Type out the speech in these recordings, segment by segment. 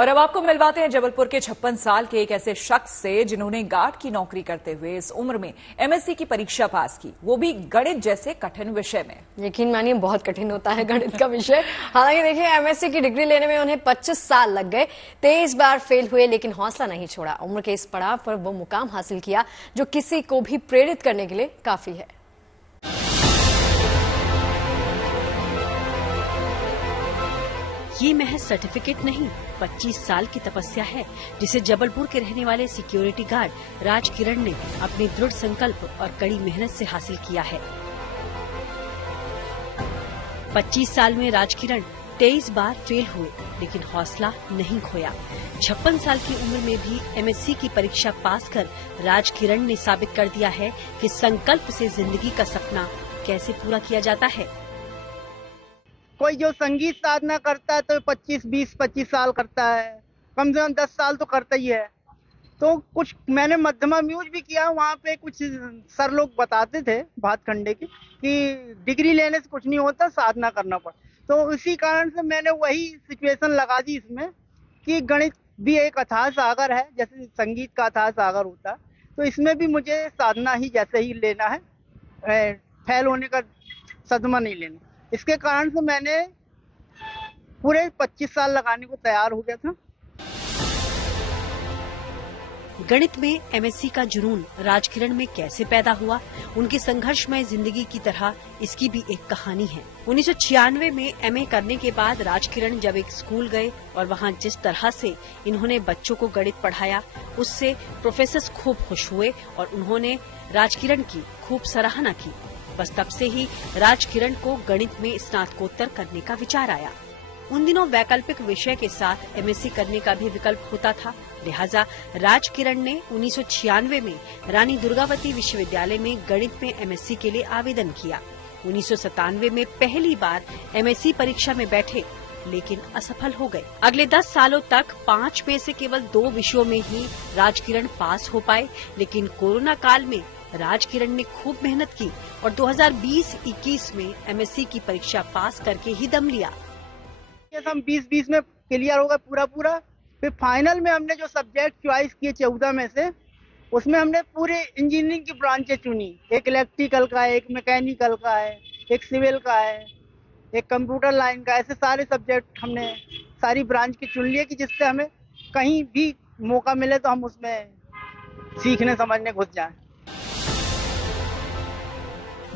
और अब आपको मिलवाते हैं जबलपुर के 56 साल के एक ऐसे शख्स से जिन्होंने गार्ड की नौकरी करते हुए इस उम्र में एमएससी की परीक्षा पास की, वो भी गणित जैसे कठिन विषय में। यकीन मानिए बहुत कठिन होता है गणित का विषय। हालांकि देखिए एमएससी की डिग्री लेने में उन्हें 25 साल लग गए, 23 बार फेल हुए, लेकिन हौसला नहीं छोड़ा। उम्र के इस पड़ाव पर वो मुकाम हासिल किया जो किसी को भी प्रेरित करने के लिए काफी है। ये महज सर्टिफिकेट नहीं, 25 साल की तपस्या है जिसे जबलपुर के रहने वाले सिक्योरिटी गार्ड राज किरण ने अपने दृढ़ संकल्प और कड़ी मेहनत से हासिल किया है। 25 साल में राज किरण 23 बार फेल हुए, लेकिन हौसला नहीं खोया। 56 साल की उम्र में भी एमएससी की परीक्षा पास कर राज किरण ने साबित कर दिया है कि संकल्प से जिंदगी का सपना कैसे पूरा किया जाता है। कोई जो संगीत साधना करता है तो 25 साल करता है, कम से कम 10 साल तो करता ही है। तो कुछ मैंने मध्यमा म्यूज भी किया, वहाँ पे कुछ सर लोग बताते थे भात खंडे की कि डिग्री लेने से कुछ नहीं होता, साधना करना पड़ता। तो इसी कारण से मैंने वही सिचुएशन लगा दी इसमें कि गणित भी एक अथाह सागर है, जैसे संगीत का अथाह सागर होता है, तो इसमें भी मुझे साधना ही जैसे ही लेना है, फेल होने का सदमा नहीं लेना। इसके कारण से मैंने पूरे 25 साल लगाने को तैयार हो गया था। गणित में एमएससी का जुनून राज किरण में कैसे पैदा हुआ, उनकी संघर्षमय जिंदगी की तरह इसकी भी एक कहानी है। 1996 में एमए करने के बाद राज किरण जब एक स्कूल गए और वहां जिस तरह से इन्होंने बच्चों को गणित पढ़ाया, उससे प्रोफेसर खूब खुश हुए और उन्होंने राज किरण की खूब सराहना की। बस तब से ही राज किरण को गणित में स्नातकोत्तर करने का विचार आया। उन दिनों वैकल्पिक विषय के साथ एमएससी करने का भी विकल्प होता था, लिहाजा राज किरण ने 1996 में रानी दुर्गावती विश्वविद्यालय में गणित में एमएससी के लिए आवेदन किया। 1997 में पहली बार एमएससी परीक्षा में बैठे, लेकिन असफल हो गए। अगले 10 सालों तक 5 में से केवल 2 विषयों में ही राज किरण पास हो पाए, लेकिन कोरोना काल में राज किरण ने खूब मेहनत की और 2020-21 में एमएससी की परीक्षा पास करके ही दम लिया। हम 2020 में क्लियर हो गए पूरा। फिर फाइनल में हमने जो सब्जेक्ट चॉइस किए 14 में से, उसमें हमने पूरे इंजीनियरिंग की ब्रांचें चुनी। एक इलेक्ट्रिकल का है, एक मैकेनिकल का है, एक सिविल का है, एक कंप्यूटर लाइन का, ऐसे सारे सब्जेक्ट हमने सारी ब्रांच की चुन लिए कि जिससे हमें कहीं भी मौका मिले तो हम उसमें सीखने समझने घुस जाएं।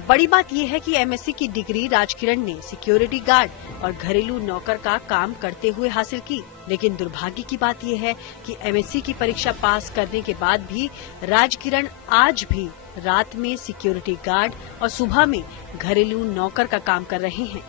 बड़ी बात यह है कि एमएससी की डिग्री राज किरण ने सिक्योरिटी गार्ड और घरेलू नौकर का काम करते हुए हासिल की, लेकिन दुर्भाग्य की बात यह है कि एमएससी की परीक्षा पास करने के बाद भी राज किरण आज भी रात में सिक्योरिटी गार्ड और सुबह में घरेलू नौकर का काम कर रहे हैं।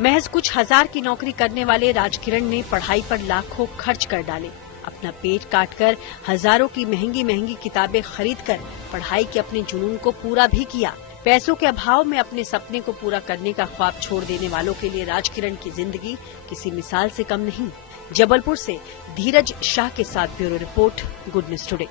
महज कुछ हजार की नौकरी करने वाले राज किरण ने पढ़ाई पर लाखों खर्च कर डाले, अपना पेट काटकर हजारों की महंगी किताबें खरीदकर पढ़ाई के अपने जुनून को पूरा भी किया। पैसों के अभाव में अपने सपने को पूरा करने का ख्वाब छोड़ देने वालों के लिए राज किरण की जिंदगी किसी मिसाल से कम नहीं। जबलपुर से धीरज शाह के साथ bureau report, good news today.